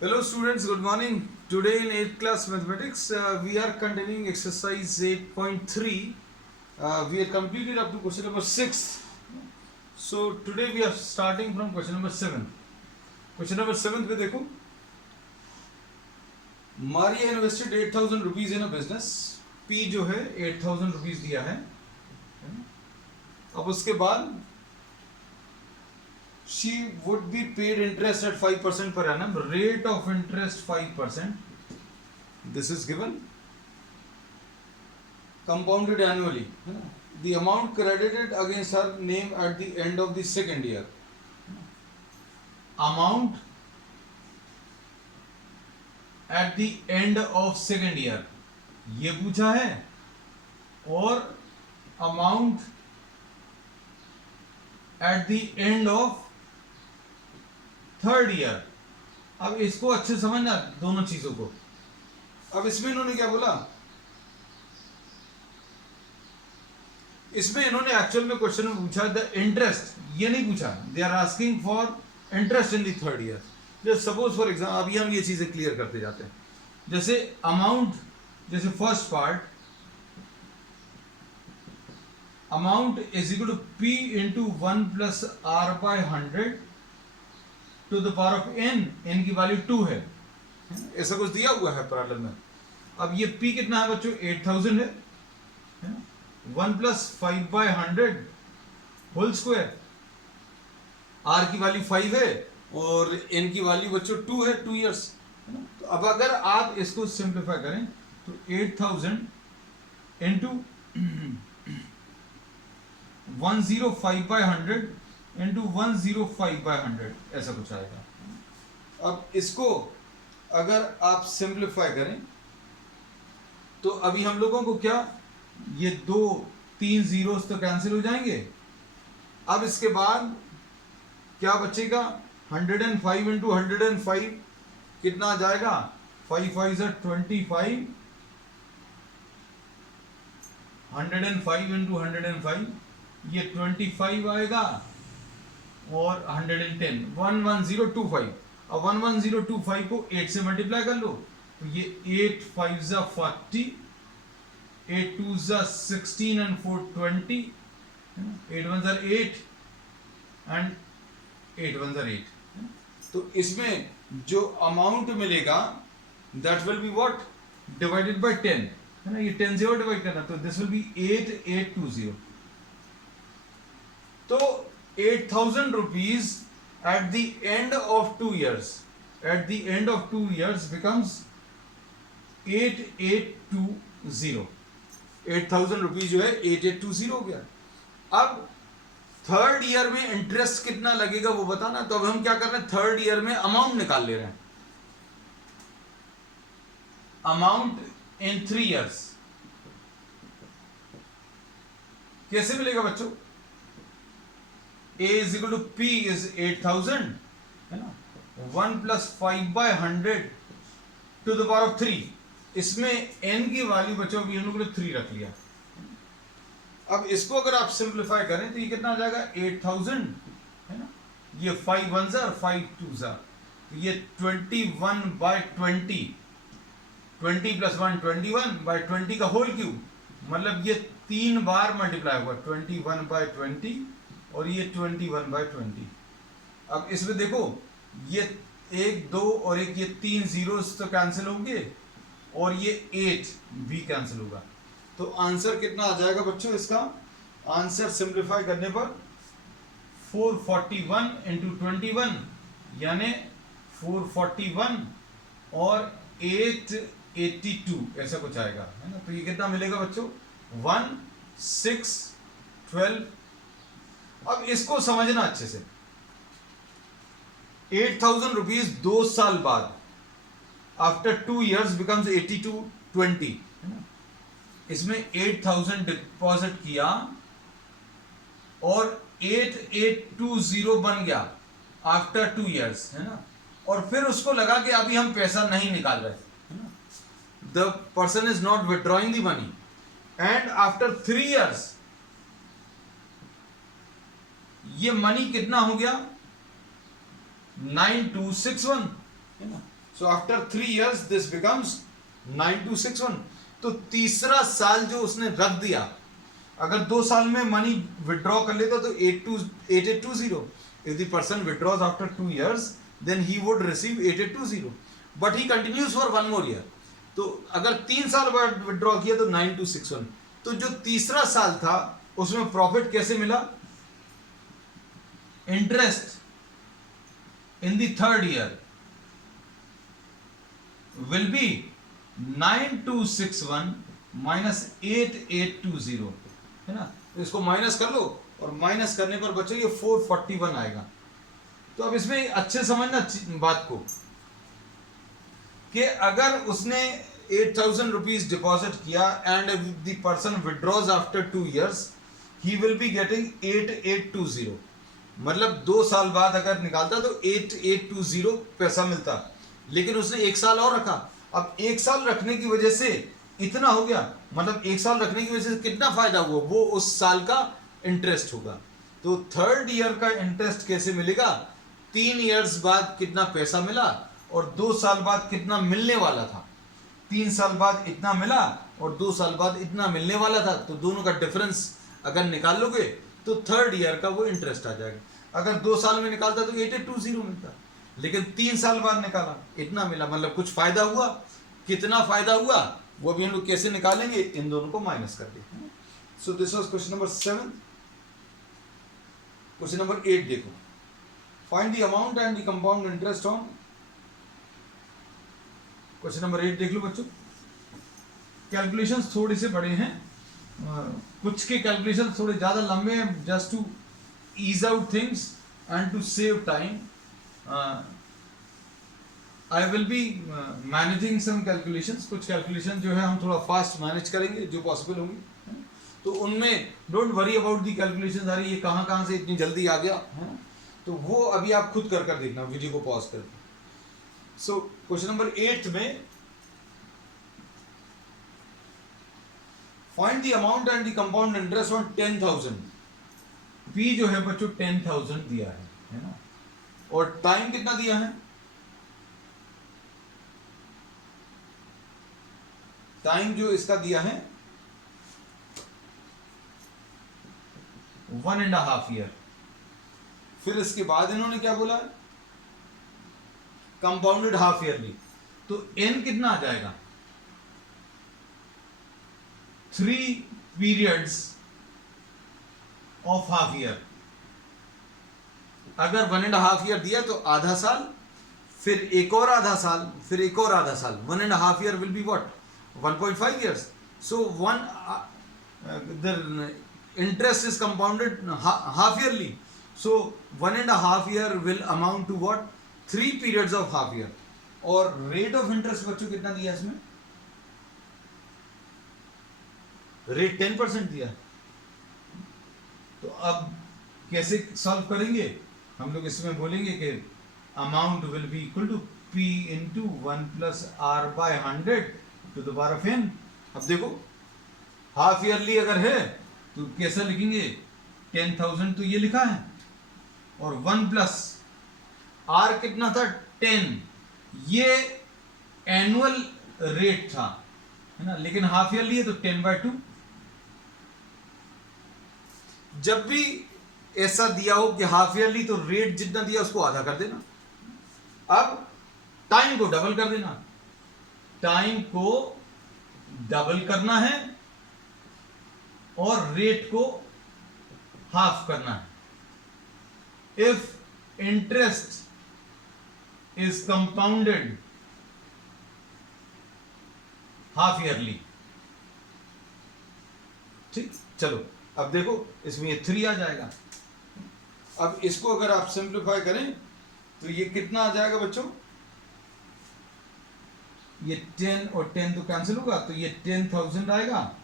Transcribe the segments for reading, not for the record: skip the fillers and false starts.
Hello students, good morning. Today in 8th class mathematics, we are continuing exercise 8.3. We are completed up to question number 6. So today we are starting from question number 7. Question number 7 पे देखो, Maria invested 8,000 rupees in a business. P जो है 8,000 rupees दिया है. अब उसके बाद she would be paid interest at 5% per annum, rate of interest 5%. This is given, compounded annually. The amount credited against her name at the end of the second year. Amount at the end of second year ये पूछा है, और amount at the end of third year. अब इसको अच्छे समझना दोनों चीजों को. अब इसमें इन्होंने क्या बोला, इसमें इन्होंने एक्चुअल में क्वेश्चन में पूछा द इंटरेस्ट, ये नहीं पूछा. They are asking for interest in the third year. जैसे सपोज फॉर एग्जाम्पल, अभी हम ये चीजें क्लियर करते जाते हैं. जैसे अमाउंट, जैसे first part, amount is equal to P into 1 plus R by 100 to the power of n. n की वैल्यू 2 है, ऐसा कुछ दिया हुआ है प्रॉब्लम में. अब ये p कितना है बच्चों, 8,000 है. 1 plus 5 by 100 whole square. r की वैल्यू 5 है और n की वैल्यू बच्चों 2 है, 2 इयर्स. तो अब अगर आप इसको सिंप्लीफाई करें तो 8,000 इंटू 105 बाय 100 इंटू 105 बाय 100 ऐसा कुछ आएगा. अब इसको अगर आप सिंप्लीफाई करें तो अभी हम लोगों को क्या, ये 2-3 जीरोस तो कैंसिल हो जाएंगे. अब इसके बाद क्या बचेगा, 105 इंटू 105 कितना आ जाएगा, 5 5 25, 105 इंटू 105 ये 25 आएगा, और 110, 11025. अब 11025 को 8 से मल्टीप्लाई कर लो तो ये 8 5 जा 40, 8 2 जा 16 and 4 20, 8 1 जा 8 and 8 1 जा 8. तो इसमें जो अमाउंट मिलेगा that will be what, divided by 10 है ना. ये 10 से और डिवाइड करना, तो दिस विल बी 8820. तो 8,000 rupees at the end of 2 years, at the end of 2 years becomes 8820. 8,000 rupees जो है 8820 हो गया. अब थर्ड ईयर में इंटरेस्ट कितना लगेगा वो बताना. तो अब हम क्या कर रहे हैं, थर्ड ईयर में अमाउंट निकाल ले रहे हैं. अमाउंट इन 3 years कैसे मिलेगा बच्चों, A is equal to P is 8,000 है ना, 1 plus 5 by 100 to the power of 3. इसमें n की वैल्यू बच्चों भी हम लोगों ने 3 रख लिया. अब इसको अगर आप सिंप्लीफाई करें तो ये कितना आ जाएगा, 8,000 है ना, ये 5 1 और 5 2 जा, तो ये 21 by 20, 20 plus 1 21 by 20 का होल क्यूब, मतलब ये 3 बार मल्टीप्लाई हुआ, 21 by 20 और ये 21 by 20. अब इसमें देखो ये 1 2 और एक ये 3 जीरोस तो कैंसिल होंगे और ये 8 भी कैंसिल होगा. तो आंसर कितना आ जाएगा बच्चों, इसका आंसर सिंप्लीफाई करने पर 441 इंटू 21 यानी 441 और 882 ऐसा कुछ आएगा है ना. तो ये कितना मिलेगा बच्चों, 1 6 12. अब इसको समझना अच्छे से, 8,000 रुपीज 2 साल बाद, आफ्टर 2 years बिकम्स 8220 है ना. इसमें 8,000 डिपॉजिट किया और 8820 बन गया आफ्टर 2 years है ना. और फिर उसको लगा कि अभी हम पैसा नहीं निकाल रहे है ना, the person is not withdrawing the money, and after 3 years ये मनी कितना हो गया, 9261 है ना. So after 3 years this becomes 9261। तो तीसरा साल जो उसने रख दिया, अगर 2 साल में मनी विड्रॉ कर लेता तो 8820। If the person withdraws after 2 years then he would receive 8820, but he continues for 1 more year। तो अगर 3 साल बाद विड्रॉ किया तो 9261। तो जो तीसरा साल था उसमें प्रॉफिट कैसे मिला? Interest in the third year will be 9261 minus 8820, है ना। तो इसको माइनस कर लो और माइनस करने पर बच्चों ये 441 आएगा। तो अब इसमें अच्छे समझना बात को कि अगर उसने 8000 रुपीज डिपॉजिट किया and the person withdraws after 2 years he will be getting 8820। मतलब 2 साल बाद अगर निकालता तो 8820 पैसा मिलता, लेकिन उसने 1 साल और रखा। अब 1 साल रखने की वजह से इतना हो गया, मतलब 1 साल रखने की वजह से कितना फायदा हुआ, वो उस साल का इंटरेस्ट होगा। तो थर्ड ईयर का इंटरेस्ट कैसे मिलेगा? 3 years बाद कितना पैसा मिला और 2 साल बाद कितना मिलने वाला था। 3 साल बाद इतना मिला और 2 साल बाद इतना मिलने वाला था, तो दोनों का डिफरेंस अगर निकाल लोगे तो थर्ड ईयर का वो इंटरेस्ट आ जाएगा। अगर 2 साल में निकालता तो 8820 मिलता, लेकिन 3 साल बाद निकाला इतना मिला, मतलब कुछ फायदा हुआ। कितना फायदा हुआ वो भी हम लोग कैसे निकालेंगे, इन दोनों को माइनस कर देंगे। So this was question number 7। Question number 8 देखो, find the amount and the compound interest on. Question number 8 देख लो बच्चों। कैलकुलेशंस थोड़े से बड़े हैं, कुछ के कैलकुलेशन थोड़े ज्यादा लंबे हैं, just to ease out things and to save time I will be managing some calculations. कुछ कैलकुलेशन जो है हम थोड़ा फास्ट मैनेज करेंगे जो पॉसिबल होंगी, तो उनमें don't worry about the calculation, अरे ये कहाँ से इतनी जल्दी आ गया है, तो वो अभी आप खुद कर देखना वीडियो को पॉज करके। सो क्वेश्चन नंबर 8 में find the amount and the compound interest on 10,000। P जो है बच्चों 10,000 दिया है ना, और टाइम कितना दिया है? टाइम जो इसका दिया है 1.5 year। फिर इसके बाद इन्होंने क्या बोला? Compounded half yearly. तो एन कितना आ जाएगा? 3 periods ऑफ हाफ ईयर। अगर 1.5 year दिया तो आधा साल, फिर एक और आधा साल, फिर एक और आधा साल। 1.5 year will be what? 1.5 years। So the interest is compounded half yearly. So 1.5 year will amount to what? 3 periods of half year। और rate of interest बच्चों कितना दिया इसमें? रेट 10% दिया। तो अब कैसे सॉल्व करेंगे हम लोग? इसमें बोलेंगे कि amount will be equal to P into 1 plus R by 100 to the power of n। अब देखो हाफ ईयरली अगर है तो कैसा लिखेंगे? 10,000 तो ये लिखा है, और 1 प्लस R कितना था? 10। ये एनुअल रेट था, है ना, लेकिन हाफ ईयरली है तो 10/2। जब भी ऐसा दिया हो कि हाफ ईयरली, तो रेट जितना दिया उसको आधा कर देना। अब टाइम को डबल कर देना। टाइम को डबल करना है और रेट को हाफ करना है। If interest is compounded half yearly, ठीक। चलो अब देखो इसमें ये 3 आ जाएगा। अब इसको अगर आप सिंप्लीफाई करें तो ये कितना आ जाएगा बच्चों? ये 10 और 10 तो कैंसिल होगा, तो ये 10,000 आएगा,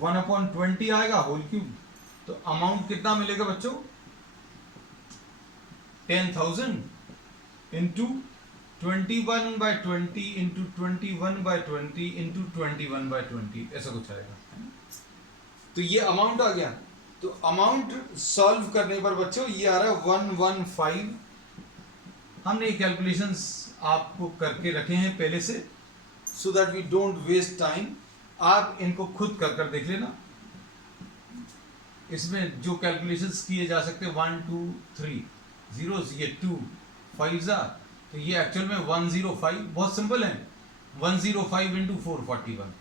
1/20 आएगा होल क्यूब। तो अमाउंट कितना मिलेगा बच्चों? 10,000 इंटू 21/20 इंटू 21/20 इंटू 21/20, ऐसा कुछ आएगा। तो ये अमाउंट आ गया। तो अमाउंट सॉल्व करने पर बच्चों ये आ रहा है 115 हमने ये कैलकुलेशंस आपको करके रखे हैं पहले से, so that we don't waste time. आप इनको खुद कर कर देख लेना। इसमें जो कैलकुलेशंस किए जा सकते हैं 1 2 3 जीरोस, ये 2 5 तो ये एक्चुअल में 105, बहुत सिंपल है। 105 इंटू 441,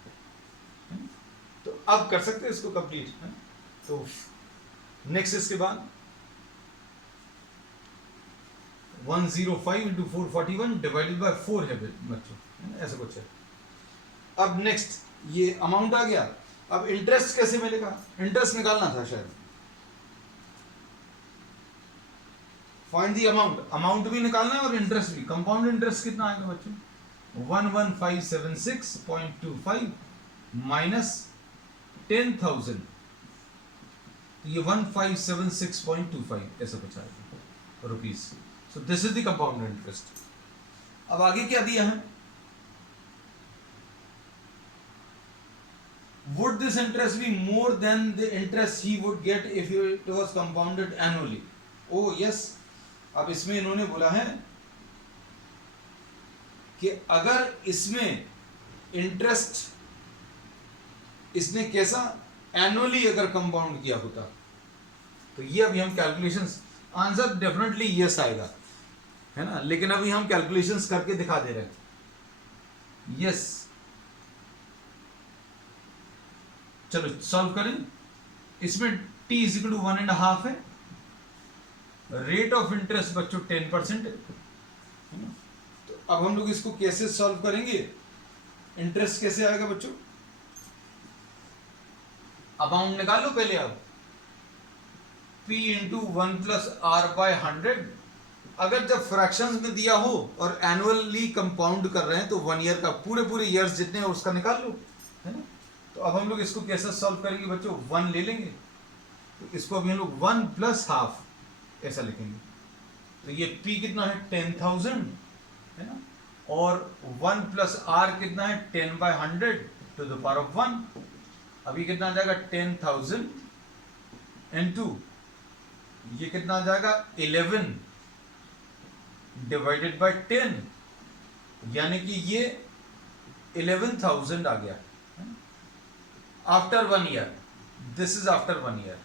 तो अब कर सकते हैं इसको कंप्लीट। तो नेक्स्ट इसके बाद 105 इंटू 441 डिवाइडेड बाय 4 है बच्चों, ऐसा कुछ है। अब नेक्स्ट ये अमाउंट आ गया। अब इंटरेस्ट कैसे मिलेगा? इंटरेस्ट निकालना था शायद। फाइंड द अमाउंट, अमाउंट भी निकालना है और इंटरेस्ट भी। कंपाउंड इंटरेस्ट कितना आएगा बच्चों? 11576.25 माइनस 10,000, तो ये 1576.25 ऐसा कुछ आएगा rupees. So this is the compound interest. अब आगे क्या दिया है? Would this interest be more than the interest he would get if it was compounded annually? Oh yes. अब इसमें इन्होंने बोला है कि अगर इसमें इंटरेस्ट इसने कैसा एनुअली अगर कंपाउंड किया होता, तो ये अभी हम कैलकुलेशंस, आंसर डेफिनेटली यस आएगा, है ना, लेकिन अभी हम कैलकुलेशंस करके दिखा दे रहे हैं। यस, चलो सॉल्व करें। इसमें t इक्वल टू 1.5 है, रेट ऑफ इंटरेस्ट बच्चों 10% है ना। तो अब हम लोग इसको कैसे सॉल्व करेंगे? इंटरेस्ट कैसे आएगा बच्चों? अमाउंट निकाल लो पहले आप। p into 1 plus R by 100। अगर जब फ्रैक्शंस में दिया हो और एनुअली कंपाउंड कर रहे हैं तो 1 ईयर का, पूरे ईयर्स जितने हैं उसका निकाल लो, है ना। तो अब हम लोग इसको कैसे सॉल्व करेंगे बच्चों? 1 ले लेंगे, तो इसको अभी हम लोग 1 प्लस हाफ ऐसा लिखेंगे। तो ये p कितना है? 10,000, है ना, और 1 प्लस r कितना है? 10 by 100 to the power of 1। अभी कितना आ जाएगा? 10,000 इनटू ये कितना आ जाएगा? 11 डिवाइडेड बाय 10, यानी कि ये 11,000 आ गया after 1 year. This is after 1 year.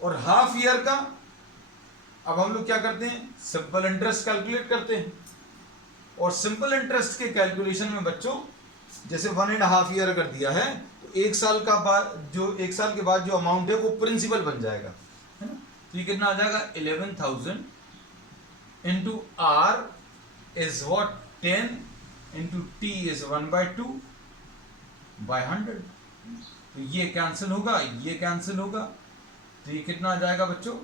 और हाफ ईयर का अब हम लोग क्या करते हैं? सिंपल इंटरेस्ट कैलकुलेट करते हैं। और सिंपल इंटरेस्ट के कैलकुलेशन में बच्चों, जैसे 1.5 ईयर अगर दिया है तो 1 साल का बाद, जो 1 साल के बाद जो अमाउंट है वो प्रिंसिपल बन जाएगा, है ना। तो ये कितना आ जाएगा? 11,000 into R is what 10 into T is 1/2 by 100। तो ये कैंसिल होगा, ये कैंसिल होगा, तो ये कितना आ जाएगा बच्चों?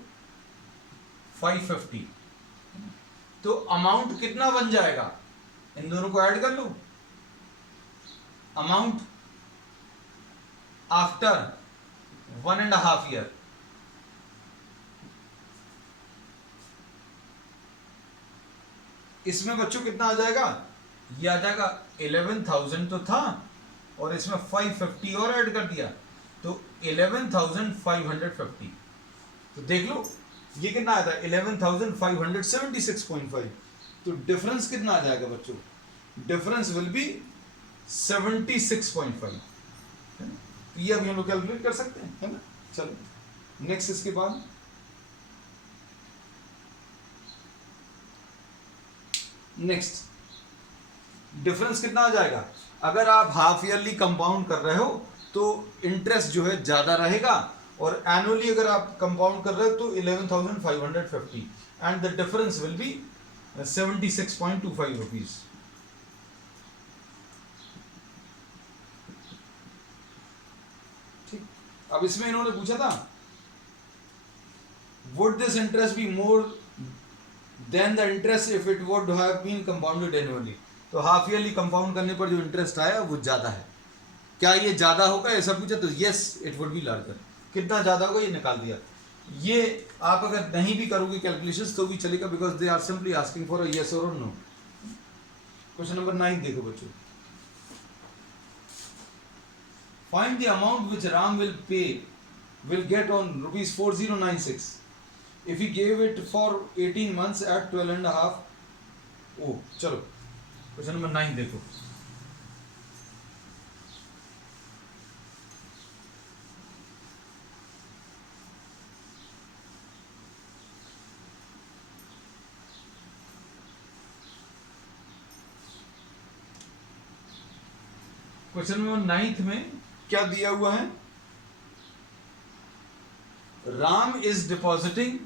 550। तो अमाउंट कितना बन जाएगा? इन दोनों को ऐड कर लो। अमाउंट आफ्टर 1.5 ईयर, इसमें बच्चों कितना आ जाएगा? ये आ जाएगा 11,000 तो था और इसमें 550 और ऐड कर दिया, तो 11,550। तो देख लो ये कितना आया था? 11,576.5। तो डिफरेंस कितना आ जाएगा बच्चों? डिफरेंस विल बी 76.5, है ना। तो ये अभी हम लोग कैलकुलेट कर सकते हैं, है ना। चलो नेक्स्ट, इसके बाद नेक्स्ट डिफरेंस कितना आ जाएगा? अगर आप हाफ ईयरली कंपाउंड कर रहे हो तो इंटरेस्ट जो है ज्यादा रहेगा, और एनुअली अगर आप कंपाउंड कर रहे हो तो 11,550, and the difference will be 76.25 rupees. ठीक, अब इसमें इन्होंने पूछा था would this interest be more than the interest if it would have been compounded annually. तो हाफ ईयरली कंपाउंड करने पर जो इंटरेस्ट आया वो ज्यादा है। क्या ये ज्यादा होगा ऐसा पूछा? तो yes, it would be larger. कितना ज्यादा होगा ये निकाल दिया। ये आप अगर नहीं भी करोगे कैलकुलेशंस तो भी चलेगा, because they are simply asking for a yes और नो। क्वेश्चन नंबर 9 देखो बच्चों। Find the amount which Ram will get on rupees 4096 if he gave it for 18 months at 12 and a half. ओ चलो क्वेश्चन नंबर 9 देखो. Question number 9 में क्या दिया हुआ है? Ram is depositing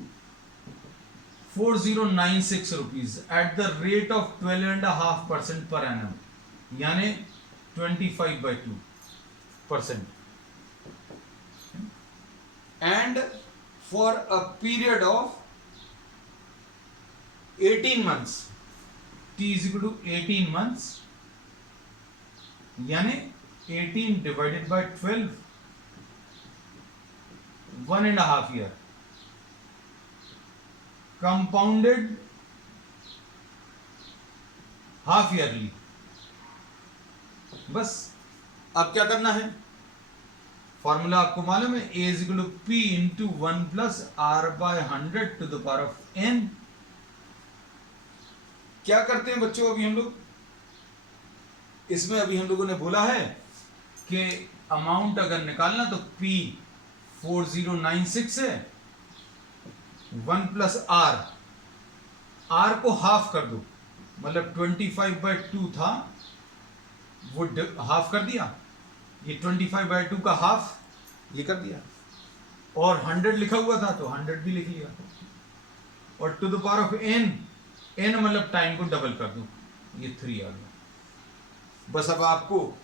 4096 rupees at the rate of 12.5% per annum, यानी 25/2%, and for a period of 18 months, t is equal to 18 months, यानी 18 divided by 12, 1.5 year, compounded half yearly. बस अब क्या करना है? फॉर्मूला आपको मालूम है, a is equal to p into 1 plus r by 100 to the power of n. क्या करते हैं बच्चों? अभी हम लोग इसमें अभी हम लोगों ने बोला है कि अमाउंट अगर निकालना तो p 4096 है, 1 प्लस r को हाफ कर दो, मतलब 25/2 था, वो हाफ कर दिया, ये 25/2 का हाफ ये कर दिया, और 100 लिखा हुआ था तो 100 भी लिख लिया, और to the power of n मतलब टाइम को डबल कर दो, ये 3 आ गया. बस अब आपको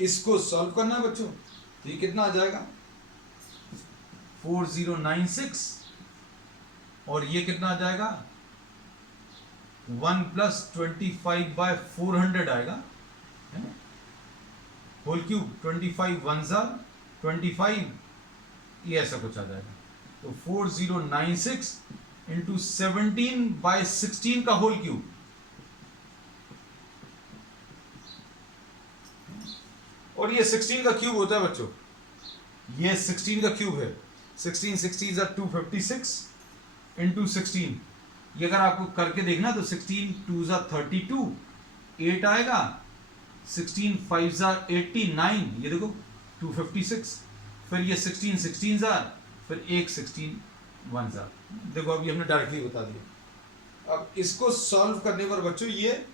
इसको सॉल्व करना है बच्चों. तो ये कितना आ जाएगा? 4096, और ये कितना आ जाएगा? 1 प्लस 25/400 आएगा, है ना, होल क्यूब, 25 1 25, ये ऐसा कुछ आ जाएगा. तो 4096 इंटू 17/16 का होल क्यूब, और ये 16 का क्यूब होता है बच्चों, ये 16 का क्यूब है. 16 60 256 इंटू 16, ये अगर आपको करके देखना तो 16 2 32, 8 आएगा, 16 5 89, ये देखो 256, फिर ये 16 16 फिर एक 16 1 देखो अभी हमने डायरेक्टली बता दिया. अब इसको सॉल्व करने पर बच्चों ये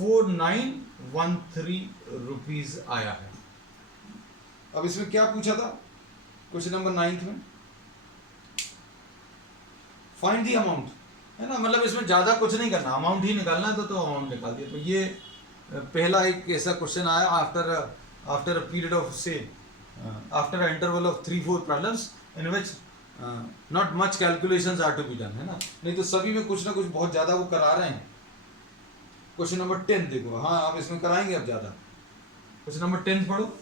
4913 रुपीज आया है. अब इसमें क्या पूछा था क्वेश्चन नंबर 9 में? फाइंड दी अमाउंट, है ना, मतलब इसमें ज्यादा कुछ नहीं करना, अमाउंट ही निकालना तो अमाउंट निकाल दिया. तो ये पहला एक ऐसा क्वेश्चन आया आफ्टर अ पीरियड ऑफ से after a interval of 3-4 problems in which not much calculations are to be done, है ना, नहीं तो सभी में कुछ ना कुछ बहुत ज्यादा वो करा रहे हैं. क्वेश्चन नंबर 10 देखो, हाँ आप इसमें कराएंगे अब ज्यादा. क्वेश्चन नंबर 10 पढ़ो.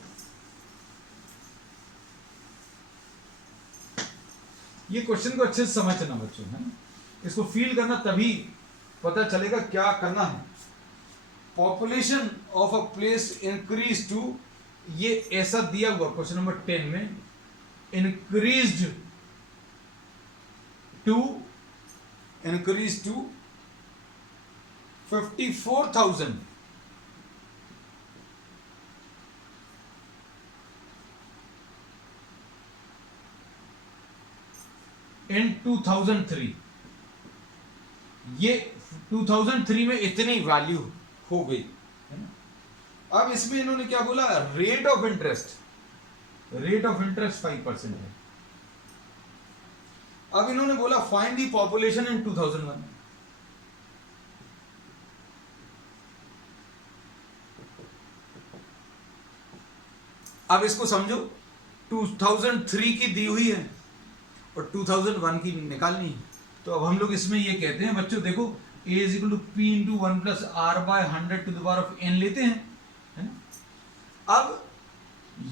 ये क्वेश्चन को अच्छे से समझना बच्चों, है ना, इसको फील करना, तभी पता चलेगा क्या करना है. Population of a place increase to, ये ऐसा दिया हुआ क्वेश्चन नंबर 10 में, इंक्रीज टू 54,000 इन 2003. ये 2003 में इतनी वैल्यू हो गई, है ना. अब इसमें इन्होंने क्या बोला? रेट ऑफ इंटरेस्ट 5% है. अब इन्होंने बोला फाइंड दी पॉपुलेशन इन 2001. अब इसको समझो, 2003 की दी हुई है और 2001 की निकालनी है. तो अब हम लोग इसमें ये कहते हैं बच्चों, देखो a is equal to p into 1 plus r by 100 to the power of n लेते हैं, है ना. अब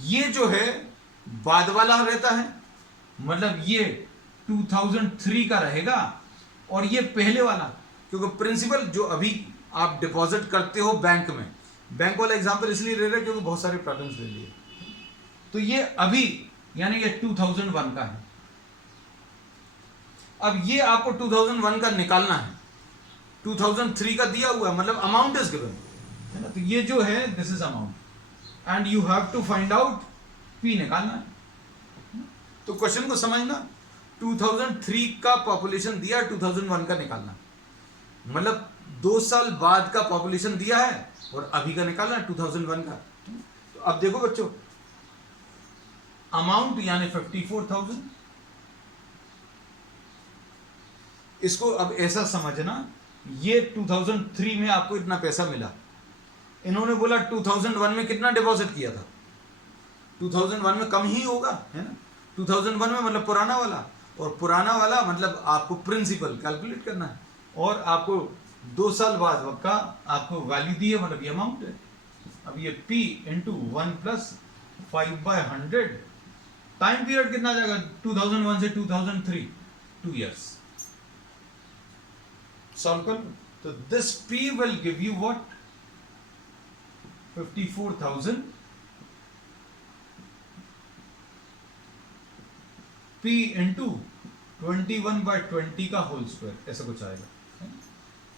ये जो है बाद वाला रहता है, मतलब ये 2003 का रहेगा, और ये पहले वाला, क्योंकि प्रिंसिपल जो अभी आप डिपॉजिट करते हो बैंक में, बैंक वाला एग्जांपल इसलिए ले रहे हैं क्योंकि बहुत सारे प्रॉब्लम्स ले लिए. तो ये अभी यानी ये 2001 का है. अब ये आपको 2001 का निकालना है, 2003 का दिया हुआ है, मतलब अमाउंट इज गिवन, है ना। तो ये जो है this is amount and you have to find out P निकालना है। तो क्वेश्चन को समझना, 2003 का पॉपुलेशन दिया, 2001 का निकालना, मतलब 2 साल बाद का पॉपुलेशन दिया है और अभी का निकालना है 2001 का। तो अब देखो बच्चों, अमाउंट यानी 54,000, इसको अब ऐसा समझना, ये 2003 में आपको इतना पैसा मिला, इन्होंने बोला 2001 में कितना डिपॉजिट किया था, 2001 में कम ही होगा, है ना। 2001 में मतलब पुराना वाला, और पुराना वाला मतलब आपको प्रिंसिपल कैलकुलेट करना है, और आपको 2 साल बाद का आपको वैल्यू दी है, मतलब ये अमाउंट है। अब ये P into 1 plus 5/100, time period कितना जाएगा 2001 से 2003, 2 ईयर्स। सॉल्व कर, तो this P will give you what, 54,000 P into 21/20 का होल स्क्वायर, ऐसा कुछ आएगा।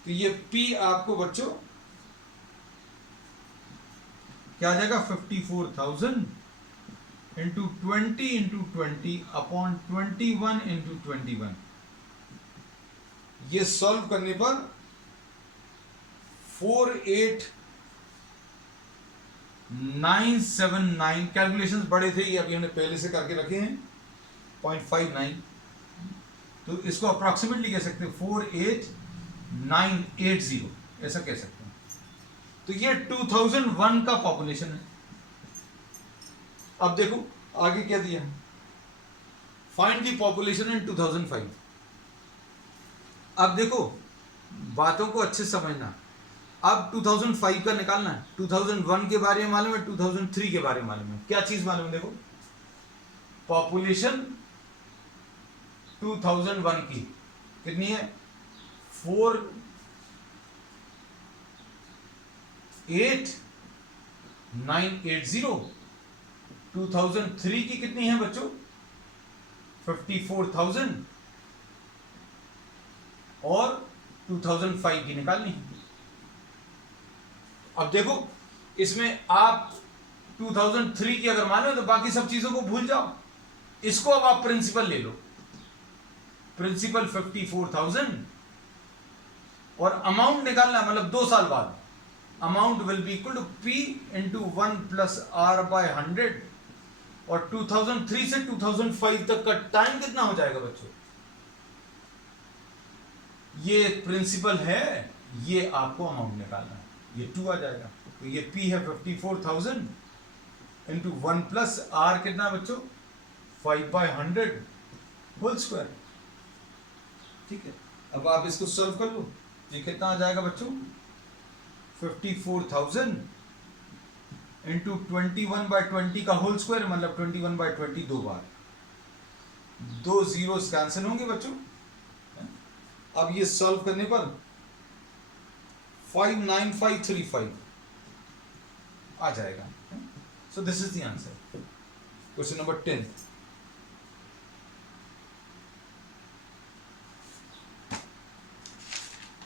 तो ये P आपको बच्चों क्या आ जाएगा, 54,000 इंटू 20 इंटू 20 अपॉन 21 इंटू 21। ये सॉल्व करने पर 48,979, कैलकुलेशंस बड़े थे, ये अभी हमने पहले से करके रखे हैं, 0.59, तो इसको अप्रॉक्सीमेटली कह सकते हैं 48,980, ऐसा कह सकते हैं। तो ये 2001 का पॉपुलेशन है। अब देखो आगे क्या दिया, फाइंड द पॉपुलेशन इन 2005। अब देखो बातों को अच्छे से समझना, अब 2005 का निकालना है, 2001 के बारे में मालूम है, 2003 के बारे में मालूम है, क्या चीज मालूम है, देखो पॉपुलेशन 2001 की कितनी है, 48,980, 2003 की कितनी है बच्चों, 54,000, और 2005 की निकालनी है। अब देखो इसमें आप 2003 की अगर मानो तो बाकी सब चीजों को भूल जाओ, इसको अब आप प्रिंसिपल ले लो, प्रिंसिपल 54,000 और अमाउंट निकालना है, मतलब 2 साल बाद amount will be equal to P into 1 plus R/100, और 2003 से 2005 तक का टाइम कितना हो जाएगा बच्चों, ये प्रिंसिपल है, ये आपको अमाउंट निकालना है, ये 2 आ जाएगा। तो ये P है 54,000 इंटू 1 प्लस R कितना बच्चों, 5/100 होल स्क्वायर, ठीक है। अब आप इसको सॉल्व कर लो, ये कितना आ जाएगा बच्चों, 54,000 इंटू 21/20 का होल स्क्वायर, मतलब 21/20 2 बार, 2 जीरोस कैंसिल होंगे बच्चों। अब ये सॉल्व करने पर 59535 आ जाएगा। So this is the answer, question number 10।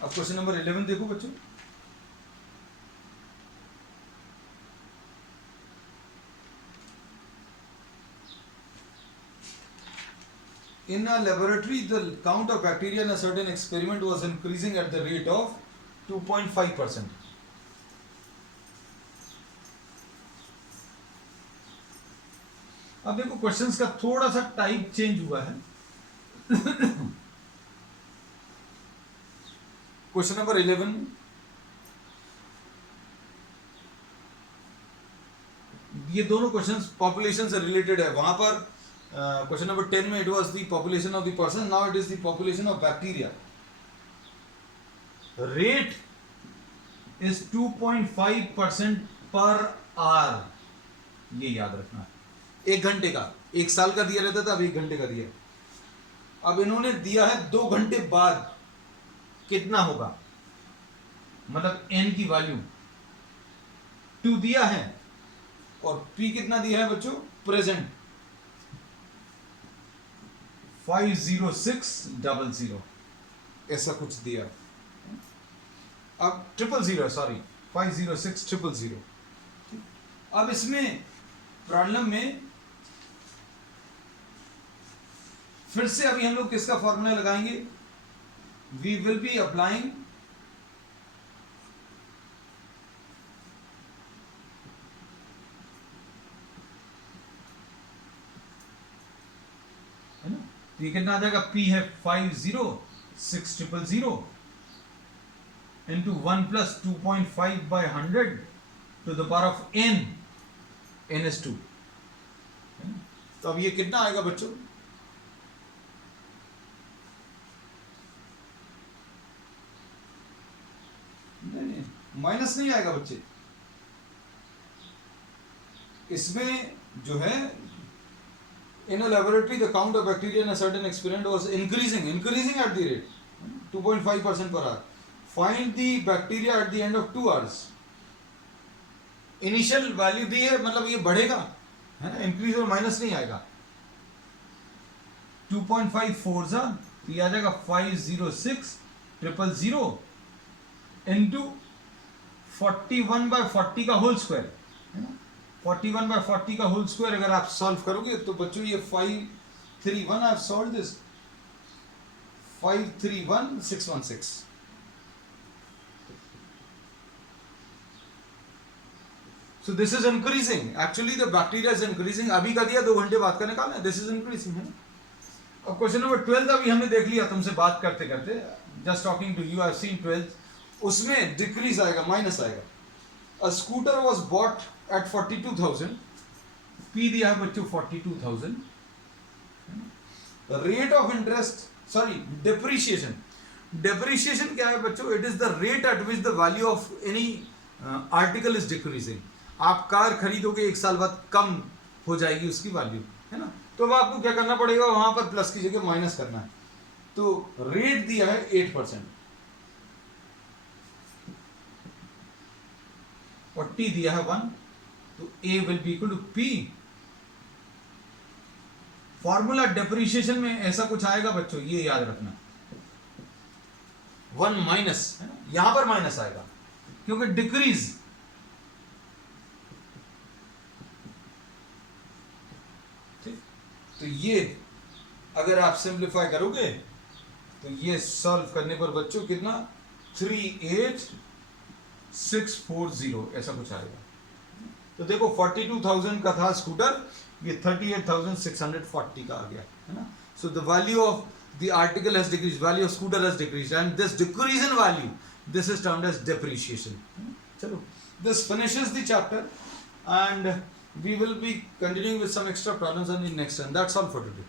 अब क्वेश्चन नंबर 11 देखो बच्चों, in a laboratory the count of bacteria in a certain experiment was increasing at the rate of 2.5%. अब देखो क्वेश्चंस का थोड़ा सा टाइप चेंज हुआ है। क्वेश्चन नंबर 11, ये दोनों क्वेश्चंस पॉपुलेशन से रिलेटेड है। वहां पर क्वेश्चन नंबर 10 में it was the population of the person, now it is the population of bacteria. Rate is 2.5% per hour, ये याद रखना। 1 घंटे का, 1 साल का दिया रहता था, अब 1 घंटे का दिया। अब इन्होंने दिया है 2 घंटे बाद कितना होगा, मतलब n की वैल्यू 2 दिया है, और p कितना दिया है बच्चों, प्रेजेंट 50600 ऐसा कुछ दिया। अब 000 सॉरी 50600। अब इसमें प्रॉब्लम में फिर से अभी हम लोग किसका फॉर्मूला लगाएंगे? वी विल बी अप्लाइंग है ना, तो ये कितना आ जाएगा? P है 50600 into 1 plus 2.5 by 100 to the power of n, n is 2। तो अब ये कितना आएगा बच्चों? नहीं, माइनस नहीं आएगा बच्चे। इसमें जो है in a laboratory the count of bacteria in a certain experiment was increasing at the rate 2.5% per hour. Find the bacteria at the end of 2 hours. Initial value दी है, मतलब ये बढ़ेगा है ना, इंक्रीज और माइनस नहीं आएगा। 2.5 4 जा तो ये आ जाएगा 50600 इनटू 41/40 का होल स्क्वायर है ना। 41/40 का होल स्क्वायर अगर आप सॉल्व करोगे तो बच्चों ये 531, I have solve this 531616। So this is increasing. Actually the bacteria is increasing. अभी का दिया 2 घंटे बाद का निकालना है। This is increasing है ना। अब क्वेश्चन नंबर 12 अभी हमने देख लिया तुमसे बात करते करते, just talking to you, I have seen 12। उसमें डिक्रीज आएगा, माइनस आएगा। A scooter was bought at 42,000। P दिया है बच्चों 42,000। Rate of interest sorry depreciation. Depreciation क्या है बच्चों? It is the rate at which the value of any article is decreasing. आप कार खरीदोगे 1 साल बाद कम हो जाएगी उसकी वैल्यू है ना, तो अब आपको क्या करना पड़ेगा? वहां पर प्लस की जगह माइनस करना है। तो रेट दिया है 8%, 40 दिया है 1, तो A will be equal to P। Formula depreciation में ऐसा कुछ आएगा बच्चों, ये याद रखना। 1 माइनस है ना, यहां पर माइनस आएगा क्योंकि डिक्रीज। ठीक, तो ये अगर आप सिंप्लीफाई करोगे तो ये सॉल्व करने पर बच्चों कितना 38640 ऐसा कुछ आएगा। तो देखो 42,000 का था स्कूटर, ये 38,640 का आ गया है ना। So the value of the article has decrease, value of scooter has decrease and this decrease in value, this is termed as depreciation। चलो, this finishes the chapter and we will be continuing with some extra problems on the next one। That's all for today।